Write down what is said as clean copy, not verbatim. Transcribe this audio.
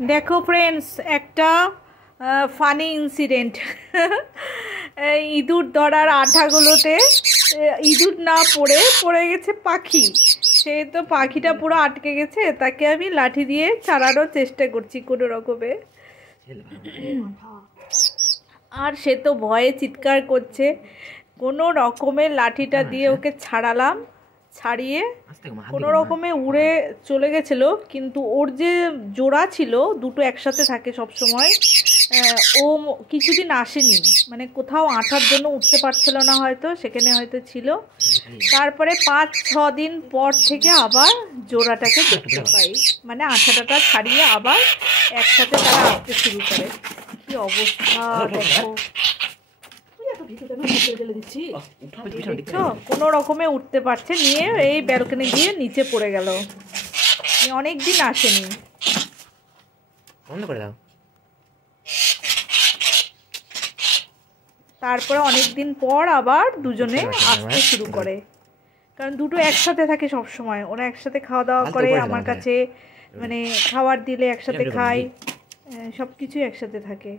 देखो फ्रेंड्स একটা funny incident ইঁদুর ধরার আঠাগুলোতে ইঁদুর না পড়ে গেছে পাখি। সে তো পাখিটা পুরো আটকে গেছে, তাকে আমি লাঠি দিয়ে ছাড়ানোর চেষ্টা করছি কোনো রকমে। আর সে তো ভয়ে চিৎকার করছে। কোনো রকমের লাঠিটা দিয়ে ওকে ছাড়ালাম, ছাড়িয়ে কোনো রকমে উড়ে চলে গেছিল। কিন্তু ওর যে জোড়া ছিল, দুটো একসাথে থাকে সব সময়, ও কিছুদিন আসেনি, মানে কোথাও আঠার জন্য উঠতে পারছিল না, হয়তো সেখানে হয়তো ছিল। তারপরে 5-6 দিন পর থেকে আবার জোড়াটাকে দেখতে পাই, মানে আঠাটা ছাড়িয়ে আবার একসাথে তারা আসতে শুরু করে। কি অবস্থা দেখো, কোনো রকমে উঠতে পারছে, নিয়ে এই ব্যালকনি গিয়ে নিচে পড়ে গেল। অনেক দিন আসেনি। তারপরে অনেক দিন পর আবার দুজনে আসতে শুরু করে, কারণ দুটো একসাথে থাকে সব সময়। ওরা একসাথে খাওয়া দাওয়া করে, আমার কাছে মানে খাবার দিলে একসাথে খায়, সব কিছু একসাথে থাকে।